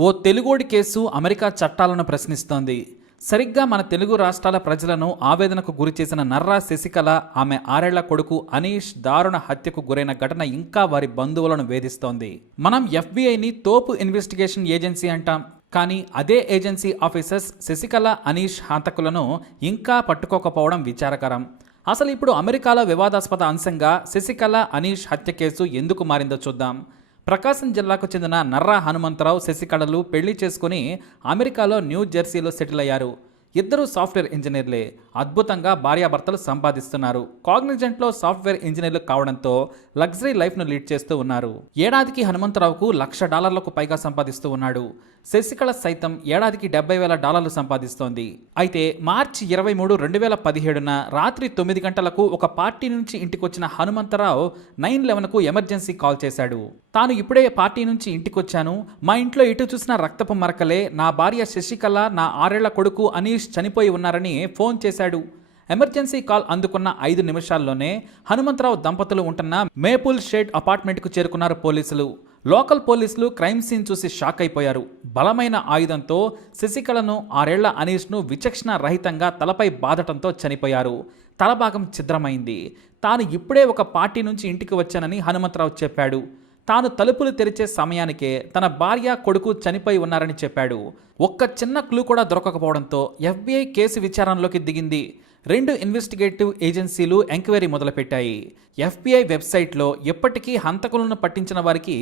ఓ తెలుగోడి case America చట్టాలను ప్రశ్నిస్తోంది. సరిగ్గా మన తెలుగు రాష్ట్రాల ప్రజలను ఆవేదనకు గురి చేసిన నర్రా శశికళ ఆమె ఆరేళ్ళ కొడుకు అనీష్ దారుణ హత్యకు గురైన ఘటన ఇంకా వారి బంధువులను వేధిస్తోంది. మనం ఎఫ్బిఐని తోపు ఇన్వెస్టిగేషన్ ఏజెన్సీ అంటాం. కానీ అదే ఏజెన్సీ ఆఫీసర్స్ శశికళ అనీష్ హంతకులను ఇంకా పట్టుకోకపోవడం విచారకరం. అసలు ఇప్పుడు అమెరికాలో వివాదాస్పద అంశంగా శశికళ అనీష్ హత్య కేసు ఎందుకు మారిందో చూద్దాం. ప్రకాశం జిల్లాకు చెందిన నర్రా హనుమంతరావు శశికళలు పెళ్ళి చేసుకుని అమెరికాలో న్యూ జెర్సీలో సెటిల్ అయ్యారు. ఇద్దరు సాఫ్ట్వేర్ ఇంజనీర్లే. అద్భుతంగా భార్యాభర్తలు సంపాదిస్తున్నారు. కాగ్నిజెంట్లో సాఫ్ట్వేర్ ఇంజనీర్లు కావడంతో లగ్జరీ లైఫ్ను లీడ్ చేస్తూ ఉన్నారు. ఏడాదికి హనుమంతరావుకు లక్ష డాలర్లకు పైగా సంపాదిస్తూ ఉన్నాడు. శశికళ సైతం ఏడాదికి డెబ్బై వేల డాలర్లు సంపాదిస్తోంది. అయితే మార్చి ఇరవై మూడు రెండు వేల పదిహేడున రాత్రి తొమ్మిది గంటలకు ఒక పార్టీ నుంచి ఇంటికొచ్చిన హనుమంతరావు నైన్ లెవెన్కు ఎమర్జెన్సీ కాల్ చేశాడు. తాను ఇప్పుడే పార్టీ నుంచి ఇంటికొచ్చాను. మా ఇంట్లో ఇటు చూసిన రక్తపు మరకలే. నా భార్య శశికళ నా ఆరేళ్ళ కొడుకు అనీష్ చనిపోయి ఉన్నారని ఫోన్ చేశాడు. ఎమర్జెన్సీ కాల్ అందుకున్న ఐదు నిమిషాల్లోనే హనుమంతరావు దంపతులు ఉంటున్న మేపుల్ షేడ్ అపార్ట్మెంట్కు చేరుకున్నారు పోలీసులు. లోకల్ పోలీసులు క్రైమ్ సీన్ చూసి షాక్ అయిపోయారు. బలమైన ఆయుధంతో శశికళను ఆరేళ్ళ అనీష్ను విచక్షణ రహితంగా తలపై బాదటంతో చనిపోయారు. తలభాగం ఛిద్రమైంది. తాను ఇప్పుడే ఒక పార్టీ నుంచి ఇంటికి వచ్చానని హనుమంతరావు చెప్పాడు. తాను తలుపులు తెరిచే సమయానికే తన భార్య కొడుకు చనిపోయి ఉన్నారని చెప్పాడు. ఒక్క చిన్న క్లూ కూడా దొరకకపోవడంతో ఎఫ్బీఐ కేసు విచారణలోకి దిగింది. రెండు ఇన్వెస్టిగేటివ్ ఏజెన్సీలు ఎంక్వైరీ మొదలుపెట్టాయి. ఎఫ్బీఐ వెబ్సైట్లో ఎప్పటికీ హంతకులను పట్టించిన వారికి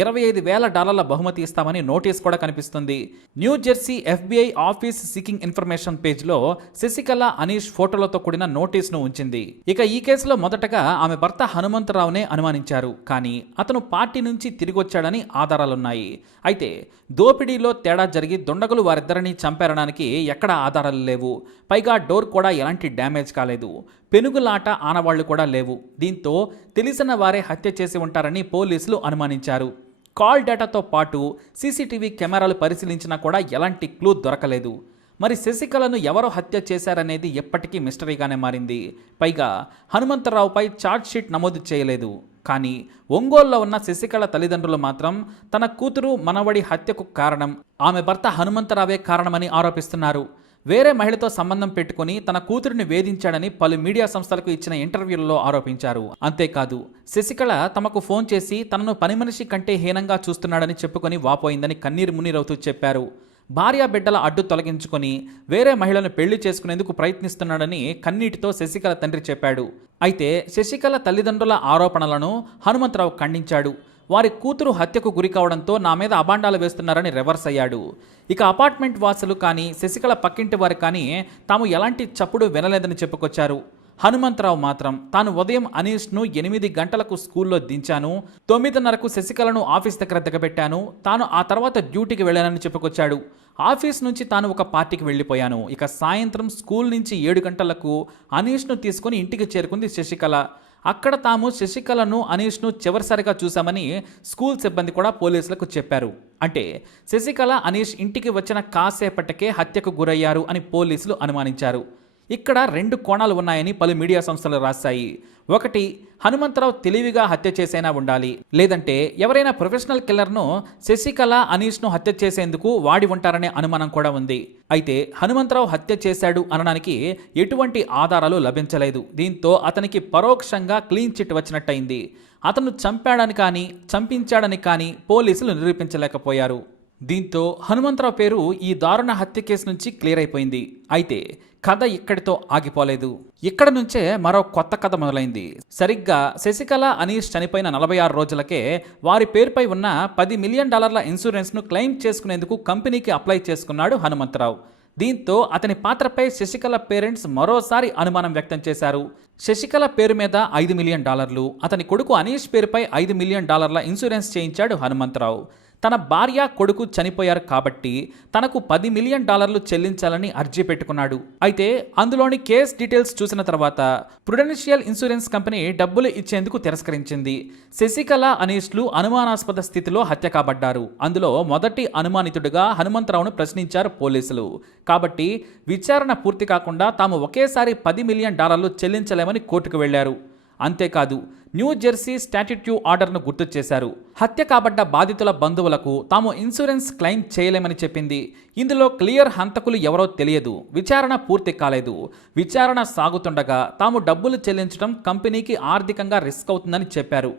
ఇరవై ఐదు వేల డాలర్ల బహుమతి ఇస్తామని నోటీస్ కూడా కనిపిస్తుంది. New Jersey FBI office seeking information పేజ్లో శశికళ అనీష్ ఫోటోలతో కూడిన నోటీస్ను ఉంచింది. ఇక ఈ కేసులో మొదటగా ఆమె భర్త హనుమంతరావునే అనుమానించారు. కానీ అతను పార్టీ నుంచి తిరిగొచ్చాడని ఆధారాలున్నాయి. అయితే దోపిడీలో తేడా జరిగి దుండగులు వారిద్దరిని చంపేరడానికి ఎక్కడా ఆధారాలు లేవు. పైగా డోర్ కూడా ఎలాంటి డ్యామేజ్ కాలేదు. పెనుగులాట ఆనవాళ్ళు కూడా లేవు. దీంతో తెలిసిన వారే హత్య చేసి ఉంటారని పోలీసులు అనుమానించారు. కాల్ డేటాతో పాటు సీసీటీవీ కెమెరాలు పరిశీలించినా కూడా ఎలాంటి క్లూ దొరకలేదు. మరి శశికళను ఎవరు హత్య చేశారనేది ఎప్పటికీ మిస్టరీగానే మారింది. పైగా హనుమంతరావుపై షీట్ నమోదు చేయలేదు. కానీ ఒంగోలులో ఉన్న శశికళ తల్లిదండ్రులు మాత్రం తన కూతురు మనవడి హత్యకు కారణం ఆమె భర్త హనుమంతరావే కారణమని ఆరోపిస్తున్నారు. వేరే మహిళతో సంబంధం పెట్టుకుని తన కూతురిని వేధించాడని పలు మీడియా సంస్థలకు ఇచ్చిన ఇంటర్వ్యూలలో ఆరోపించారు. అంతేకాదు శశికళ తమకు ఫోన్ చేసి తనను పని మనిషి కంటే హీనంగా చూస్తున్నాడని చెప్పుకొని వాపోయిందని కన్నీరు మున్నీరవుతూ చెప్పారు. భార్య బిడ్డల అడ్డు తొలగించుకొని వేరే మహిళను పెళ్ళి చేసుకునేందుకు ప్రయత్నిస్తున్నాడని కన్నీటితో శశికళ తండ్రి చెప్పాడు. అయితే శశికళ తల్లిదండ్రుల ఆరోపణలను హనుమంతరావు ఖండించాడు. వారి కూతురు హత్యకు గురి కావడంతో నా మీద అబాండాలు వేస్తున్నారని రివర్స్ అయ్యాడు. ఇక అపార్ట్మెంట్ వాసులు కానీ శశికళ పక్కింటి వారు కానీ తాము ఎలాంటి చప్పుడు వినలేదని చెప్పుకొచ్చారు. హనుమంతరావు మాత్రం తాను ఉదయం అనీష్ను ఎనిమిది గంటలకు స్కూల్లో దించాను తొమ్మిదిన్నరకు శశికళను ఆఫీస్ దగ్గర దిగబెట్టాను తాను ఆ తర్వాత డ్యూటీకి వెళ్ళానని చెప్పుకొచ్చాడు. ఆఫీస్ నుంచి తాను ఒక పార్టీకి వెళ్ళిపోయాను. ఇక సాయంత్రం స్కూల్ నుంచి ఏడు గంటలకు అనీష్ను తీసుకుని ఇంటికి చేరుకుంది శశికళ. అక్కడ తాము శశికళను అనీష్ను చివరిసారిగా చూశామని స్కూల్ సిబ్బంది కూడా పోలీసులకు చెప్పారు. అంటే శశికళ అనీష్ ఇంటికి వచ్చిన కాసేపటికే హత్యకు గురయ్యారు అని పోలీసులు అనుమానించారు. ఇక్కడ రెండు కోణాలు ఉన్నాయని పలు మీడియా సంస్థలు రాశాయి. ఒకటి హనుమంతరావు తెలివిగా హత్య చేసైనా ఉండాలి? లేదంటే ఎవరైనా ప్రొఫెషనల్ కిల్లర్ను శశికళ అనీష్ను హత్య చేసేందుకు వాడి ఉంటారనే అనుమానం కూడా ఉంది. అయితే హనుమంతరావు హత్య చేశాడు అనడానికి ఎటువంటి ఆధారాలు లభించలేదు. దీంతో అతనికి పరోక్షంగా క్లీన్ చిట్ వచ్చినట్టయింది. అతను చంపాడని కానీ చంపించాడని కానీ పోలీసులు నిరూపించలేకపోయారు. దీంతో హనుమంతరావు పేరు ఈ దారుణ హత్య కేసు నుంచి క్లియర్ అయిపోయింది. అయితే కథ ఇక్కడితో ఆగిపోలేదు. ఇక్కడ నుంచే మరో కొత్త కథ మొదలైంది. సరిగ్గా శశికళ అనీష్ చనిపోయిన నలభై ఆరు రోజులకే వారి పేరుపై ఉన్న పది మిలియన్ డాలర్ల ఇన్సూరెన్స్ను క్లెయిమ్ చేసుకునేందుకు కంపెనీకి అప్లై చేసుకున్నాడు హనుమంతరావు. దీంతో అతని పాత్రపై శశికళ పేరెంట్స్ మరోసారి అనుమానం వ్యక్తం చేశారు. శశికళ పేరు మీద ఐదు మిలియన్ డాలర్లు అతని కొడుకు అనీష్ పేరుపై ఐదు మిలియన్ డాలర్ల ఇన్సూరెన్స్ చేయించాడు హనుమంతరావు. తన భార్య కొడుకు చనిపోయారు కాబట్టి తనకు పది మిలియన్ డాలర్లు చెల్లించాలని అర్జీ పెట్టుకున్నాడు. అయితే అందులోని కేస్ డీటెయిల్స్ చూసిన తర్వాత ప్రుడెన్షియల్ ఇన్సూరెన్స్ కంపెనీ డబ్బులు ఇచ్చేందుకు తిరస్కరించింది. శశికళ అనీష్లు అనుమానాస్పద స్థితిలో హత్య కాబడ్డారు. అందులో మొదటి అనుమానితుడిగా హనుమంతరావును ప్రశ్నించారు పోలీసులు. కాబట్టి విచారణ పూర్తి కాకుండా తాము ఒకేసారి పది మిలియన్ డాలర్లు చెల్లించలేమని కోర్టుకు వెళ్ళారు అంతేకాదు న్యూ జెర్సీ స్టాట్యూట్యూ ఆర్డర్ను గుర్తు చేశారు హత్య కాబడ్డ బాధితుల బంధువులకు తాము ఇన్సూరెన్స్ క్లెయిమ్ చేయలేమని చెప్పింది. ఇందులో క్లియర్ హంతకులు ఎవరో తెలియదు. విచారణ పూర్తి కాలేదు. విచారణ సాగుతుండగా తాము డబ్బులు చెల్లించడం కంపెనీకి ఆర్థికంగా రిస్క్ అవుతుందని చెప్పారు.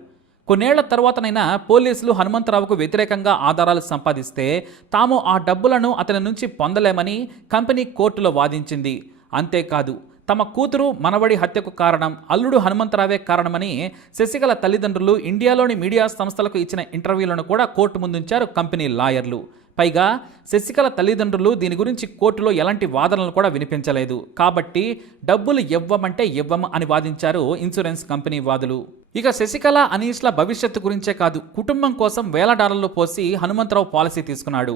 కొన్నేళ్ళ తర్వాతనైనా పోలీసులు హనుమంతరావుకు వ్యతిరేకంగా ఆధారాలు సంపాదిస్తే తాము ఆ డబ్బులను అతని నుంచి పొందలేమని కంపెనీ కోర్టులో వాదించింది. అంతేకాదు తమ కూతురు మనవడి హత్యకు కారణం అల్లుడు హనుమంతరావే కారణమని శశికళ తల్లిదండ్రులు ఇండియాలోని మీడియా సంస్థలకు ఇచ్చిన ఇంటర్వ్యూలను కూడా కోర్టు ముందుంచారు కంపెనీ లాయర్లు. పైగా శశికళ తల్లిదండ్రులు దీని గురించి కోర్టులో ఎలాంటి వాదనలు కూడా వినిపించలేదు. కాబట్టి డబ్బులు ఇవ్వమంటే ఇవ్వము అని వాదించారు ఇన్సూరెన్స్ కంపెనీ వాదులు. ఇక శశికళ అనీష్ల భవిష్యత్తు గురించే కాదు కుటుంబం కోసం వేల డాలర్లు పోసి హనుమంతరావు పాలసీ తీసుకున్నాడు.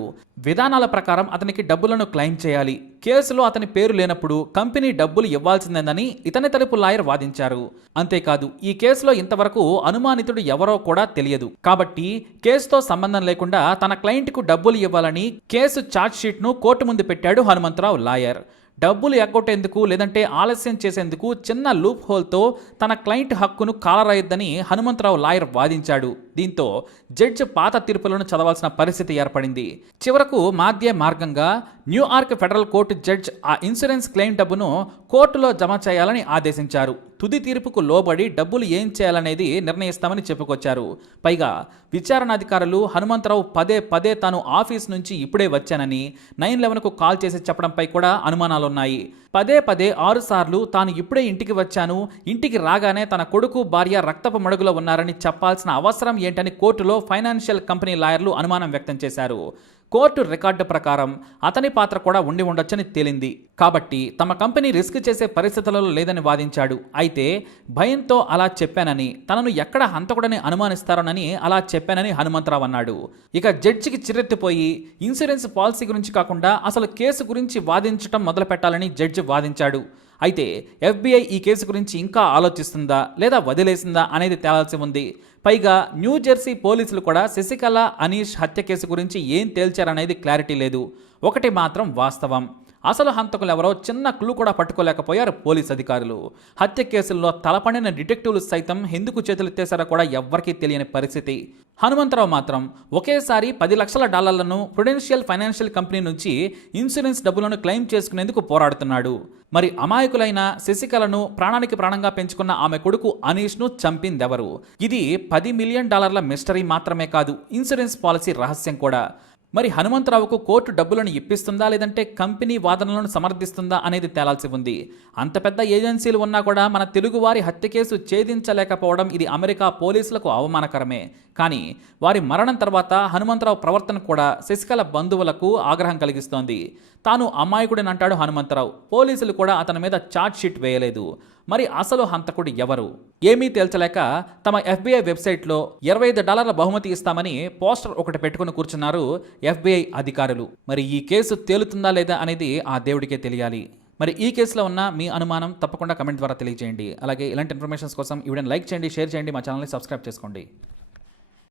విధానాల ప్రకారం అతనికి డబ్బులను క్లెయిమ్ చేయాలి. కేసులో అతని పేరు లేనప్పుడు కంపెనీ డబ్బులు ఇవ్వాల్సిందేనని ఇతని తరపు లాయర్ వాదించారు. అంతేకాదు ఈ కేసులో ఇంతవరకు అనుమానితుడు ఎవరో కూడా తెలియదు. కాబట్టి కేసుతో సంబంధం లేకుండా తన క్లయింట్కు డబ్బులు ఇవ్వాలని కేసు ఛార్జ్ షీట్ను కోర్టు ముందు పెట్టాడు హనుమంతరావు లాయర్. డబ్బులు ఎగ్గొట్టేందుకు లేదంటే ఆలస్యం చేసేందుకు చిన్న లూప్ హోల్తో తన క్లయింట్ హక్కును కాలరాయొద్దని హనుమంతరావు లాయర్ వాదించాడు. దీంతో జడ్జి పాత తీర్పులను చదవాల్సిన పరిస్థితి ఏర్పడింది. చివరకు మాధ్య మార్గంగా New York federal court judge ఆ ఇన్సూరెన్స్ క్లెయిమ్ డబ్బును కోర్టులో జమ చేయాలని ఆదేశించారు. తుది తీర్పుకు లోబడి డబ్బులు ఏం చేయాలనేది నిర్ణయిస్తామని చెప్పుకొచ్చారు. పైగా విచారణాధికారులు హనుమంతరావు పదే పదే తాను ఆఫీస్ నుంచి ఇప్పుడే వచ్చానని నైన్ లెవెన్కు కాల్ చేసి చెప్పడంపై కూడా అనుమానాలున్నాయి. పదే పదే ఆరు సార్లు తాను ఇప్పుడే ఇంటికి వచ్చాను ఇంటికి రాగానే తన కొడుకు భార్య రక్తపు మడుగులో ఉన్నారని చెప్పాల్సిన అవసరం ఏంటని కోర్టులో ఫైనాన్షియల్ కంపెనీ లాయర్లు అనుమానం వ్యక్తం చేశారు. కోర్టు రికార్డు ప్రకారం అతని పాత్ర కూడా ఉండి ఉండొచ్చని తేలింది. కాబట్టి తమ కంపెనీ రిస్క్ చేసే పరిస్థితులలో లేదని వాదించాడు. అయితే భయంతో అలా చెప్పానని తనను ఎక్కడ హంతకుడని అనుమానిస్తారోనని అలా చెప్పానని హనుమంతరావు అన్నాడు. ఇక జడ్జికి చిరెత్తిపోయి ఇన్సూరెన్స్ పాలసీ గురించి కాకుండా అసలు కేసు గురించి వాదించటం మొదలుపెట్టాలని జడ్జి వాదించాడు. అయితే ఎఫ్బీఐ ఈ కేసు గురించి ఇంకా ఆలోచిస్తుందా లేదా వదిలేసిందా అనేది తేలాల్సి ఉంది. పైగా న్యూజెర్సీ పోలీసులు కూడా శశికళ అనీష్ హత్య కేసు గురించి ఏం తేల్చారనేది క్లారిటీ లేదు. ఒకటి మాత్రం వాస్తవం. అసలు హంతకులు ఎవరో చిన్న క్లూ కూడా పట్టుకోలేకపోయారు పోలీస్ అధికారులు. హత్య కేసుల్లో తలపడిన డిటెక్టివ్లు సైతం ఎందుకు చేతులెత్తేశారో కూడా ఎవ్వరికీ తెలియని పరిస్థితి. హనుమంతరావు మాత్రం ఒకేసారి పది లక్షల డాలర్లను ప్రుడెన్షియల్ ఫైనాన్షియల్ కంపెనీ నుంచి ఇన్సూరెన్స్ డబ్బులను క్లెయిమ్ చేసుకునేందుకు పోరాడుతున్నాడు. మరి అమాయకులైన శశికళను ప్రాణానికి ప్రాణంగా పెంచుకున్న ఆమె కొడుకు అనీష్ను చంపిందెవరు? ఇది పది మిలియన్ డాలర్ల మిస్టరీ మాత్రమే కాదు ఇన్సూరెన్స్ పాలసీ రహస్యం కూడా. మరి హనుమంతరావుకు కోర్టు డబ్బులను ఇప్పిస్తుందా లేదంటే కంపెనీ వాదనలను సమర్థిస్తుందా అనేది తేలాల్సి ఉంది. అంత పెద్ద ఏజెన్సీలు ఉన్నా కూడా మన తెలుగువారి హత్య కేసు ఛేదించలేకపోవడం ఇది అమెరికా పోలీసులకు అవమానకరమే. కానీ వారి మరణం తర్వాత హనుమంతరావు ప్రవర్తన కూడా శశికళ బంధువులకు ఆగ్రహం కలిగిస్తోంది. తాను అమాయకుడిని అంటాడు హనుమంతరావు. పోలీసులు కూడా అతని మీద ఛార్జ్ షీట్ వేయలేదు. మరి అసలు హంతకుడు ఎవరు? ఏమీ తేల్చలేక తమ ఎఫ్బీఐ వెబ్సైట్లో ఇరవై ఐదు డాలర్ల బహుమతి ఇస్తామని పోస్టర్ ఒకటి పెట్టుకుని కూర్చున్నారు ఎఫ్బీఐ అధికారులు. మరి ఈ కేసు తేలుతుందా లేదా అనేది ఆ దేవుడికే తెలియాలి. మరి ఈ కేసులో ఉన్న మీ అనుమానం తప్పకుండా కమెంట్ ద్వారా తెలియజేయండి. అలాగే ఇలాంటి ఇన్ఫర్మేషన్స్ కోసం ఈ వీడియోని లైక్ చేయండి షేర్ చేయండి మా ఛానల్ని సబ్స్క్రైబ్ చేసుకోండి.